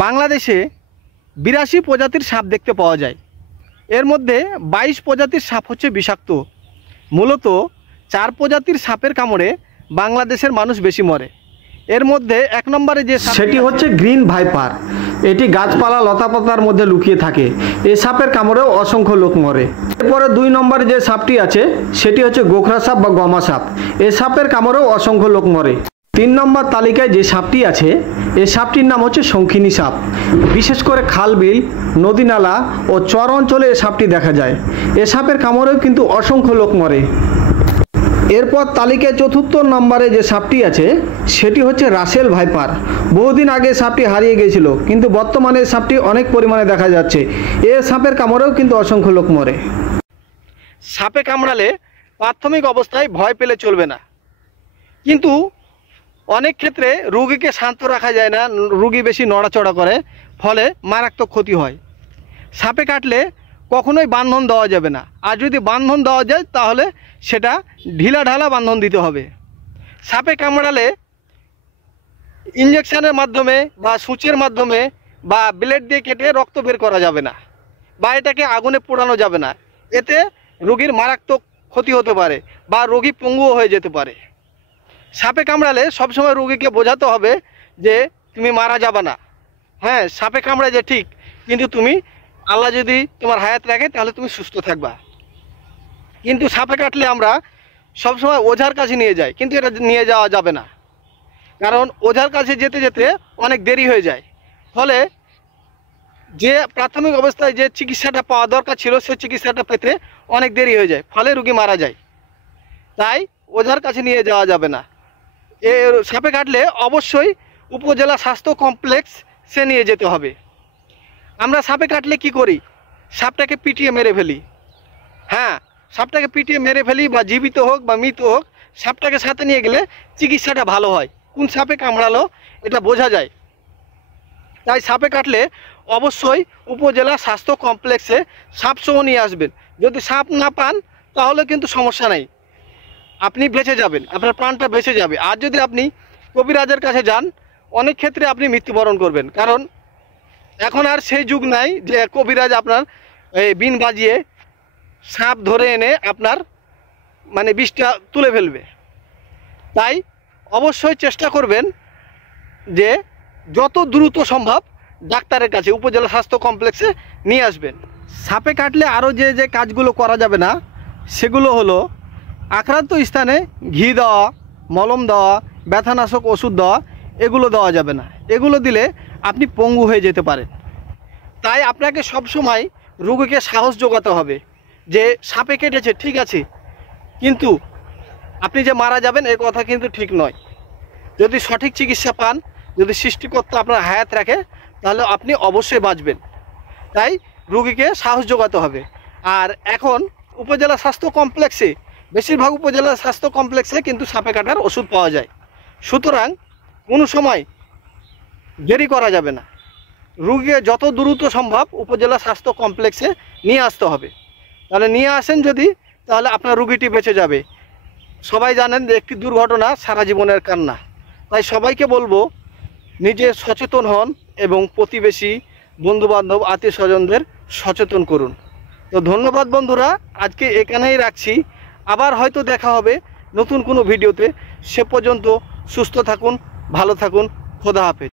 বাংলাদেশে ৮২ প্রজাতির সাপ দেখতে পাওয়া যায়। এর মধ্যে ২২ প্রজাতির সাপ হচ্ছে বিষাক্ত। মূলত ৪ প্রজাতির সাপের কামড়ে বাংলাদেশের মানুষ বেশি মরে। এর মধ্যে ১ নম্বরে যে সেটি হচ্ছে গ্রিন ভাইপার। এটি গাছপালা লতাপাতার মধ্যে লুকিয়ে থাকে। এই সাপের কামড়েও অসংখ্য লোক মরে। এরপরে ২ নম্বরে যে সাপটি আছে সেটি হচ্ছে গোখরা সাপ বা গমা সাপ। এই সাপের কামড়েও অসংখ্য লোক মরে। ৩ নম্বর তালিকায় যে সাপটি আছে এই সাপটির নাম হচ্ছে শঙ্খিনী সাপ। বিশেষ করে খাল বিল, নদী নালা ও চর অঞ্চলে এই সাপটি দেখা যায়। এ সাপের কামড়েও কিন্তু অসংখ্য লোক মরে। এরপর তালিকায় ৪র্থ নম্বরে যে সাপটি আছে সেটি হচ্ছে রাসেল ভাইপার। বহুদিন আগে সাপটি হারিয়ে গিয়েছিল, কিন্তু বর্তমানে সাপটি অনেক পরিমাণে দেখা যাচ্ছে। এ সাপের কামড়েও কিন্তু অসংখ্য লোক মরে। সাপে কামড়ালে প্রাথমিক অবস্থায় ভয় পেলে চলবে না, কিন্তু অনেক ক্ষেত্রে রোগীকে শান্ত রাখা যায় না। রোগী বেশি নড়াচড়া করে, ফলে মারাত্মক ক্ষতি হয়। সাপে কাটলে কখনোই বান্ধন দেওয়া যাবে না, আর যদি বান্ধন দেওয়া যায় তাহলে সেটা ঢিলাঢালা বান্ধন দিতে হবে। সাপে কামড়ালে ইঞ্জেকশনের মাধ্যমে বা সূচের মাধ্যমে বা ব্লেড দিয়ে কেটে রক্ত বের করা যাবে না, বা এটাকে আগুনে পোড়ানো যাবে না। এতে রোগীর মারাত্মক ক্ষতি হতে পারে বা রোগী পঙ্গুও হয়ে যেতে পারে। সাপে কামড়ালে সবসময় রোগীকে বোঝাতে হবে যে তুমি মারা যাবে না। হ্যাঁ, সাপে কামড়ে যে ঠিক, কিন্তু তুমি, আল্লাহ যদি তোমার হায়াত রাখে তাহলে তুমি সুস্থ থাকবা। কিন্তু সাপে কাটলে আমরা সবসময় ওঝার কাছে নিয়ে যাই, কিন্তু এটা নিয়ে যাওয়া যাবে না, কারণ ওঝার কাছে যেতে যেতে অনেক দেরি হয়ে যায়। ফলে যে প্রাথমিক অবস্থায় যে চিকিৎসাটা পাওয়া দরকার ছিল সেই চিকিৎসাটা পেতে অনেক দেরি হয়ে যায়, ফলে রোগী মারা যায়। তাই ওঝার কাছে নিয়ে যাওয়া যাবে না। সাপে কাটলে অবশ্যই উপজেলা স্বাস্থ্য কমপ্লেক্সে নিয়ে যেতে হবে। আমরা সাপে কাটলে কি করি? সাপটাকে পিটিয়ে মেরে ফেলি। হ্যাঁ, সাপটাকে পিটিয়ে মেরে ফেলি, বা জীবিত হোক বা মৃত হোক, সাপটাকে সাথে নিয়ে গেলে চিকিৎসাটা ভালো হয়। কোন সাপে কামড়ালো এটা বোঝা যায়। তাই সাপে কাটলে অবশ্যই উপজেলা স্বাস্থ্য কমপ্লেক্সে সাপসহ নিয়ে আসবেন। যদি সাপ না পান তাহলে কিন্তু সমস্যা নেই, আপনি বেঁচে যাবেন, আপনার প্রাণটা বেঁচে যাবে। আর যদি আপনি কবিরাজের কাছে যান, অনেক ক্ষেত্রে আপনি মৃত্যুবরণ করবেন, কারণ এখন আর সেই যুগ নাই যে কবিরাজ আপনার বিন বাজিয়ে সাপ ধরে এনে আপনার বিষটা তুলে ফেলবে। তাই অবশ্যই চেষ্টা করবেন যে যত দ্রুত সম্ভব ডাক্তারের কাছে, উপজেলা স্বাস্থ্য কমপ্লেক্সে নিয়ে আসবেন। সাপে কাটলে আরও যে যে কাজগুলো করা যাবে না সেগুলো হলো আক্রান্ত স্থানে ঘি দেওয়া, মলম দেওয়া, ব্যথানাশক ওষুধ দেওয়া, এগুলো দেওয়া যাবে না। এগুলো দিলে আপনি পঙ্গু হয়ে যেতে পারেন। তাই আপনাকে সবসময় রোগীকে সাহস যোগাতে হবে যে সাপে কেটেছে ঠিক আছে, কিন্তু আপনি যে মারা যাবেন এ কথা কিন্তু ঠিক নয়। যদি সঠিক চিকিৎসা পান, যদি সৃষ্টিকর্তা আপনার হায়াত রাখে, তাহলে আপনি অবশ্যই বাঁচবেন। তাই রোগীকে সাহস যোগাতে হবে। আর এখন উপজেলা স্বাস্থ্য কমপ্লেক্সে, বেশিরভাগ উপজেলা স্বাস্থ্য কমপ্লেক্সে কিন্তু সাপে কাটার ওষুধ পাওয়া যায়। সুতরাং কোনো সময় দেরি করা যাবে না, রোগীকে যত দ্রুত সম্ভব উপজেলা স্বাস্থ্য কমপ্লেক্সে নিয়ে আসতে হবে। তাহলে নিয়ে আসেন যদি, তাহলে আপনার রোগীটি বেঁচে যাবে। সবাই জানেন যে একটি দুর্ঘটনা সারা জীবনের কান্না। তাই সবাইকে বলবো নিজে সচেতন হন এবং প্রতিবেশী, বন্ধুবান্ধব, আত্মীয় স্বজনদের সচেতন করুন। তো ধন্যবাদ বন্ধুরা, আজকে এখানেই রাখছি। আবার হয়তো দেখা হবে নতুন কোনো ভিডিওতে। সে পর্যন্ত সুস্থ থাকুন, ভালো থাকুন, খোদা হাফেজ।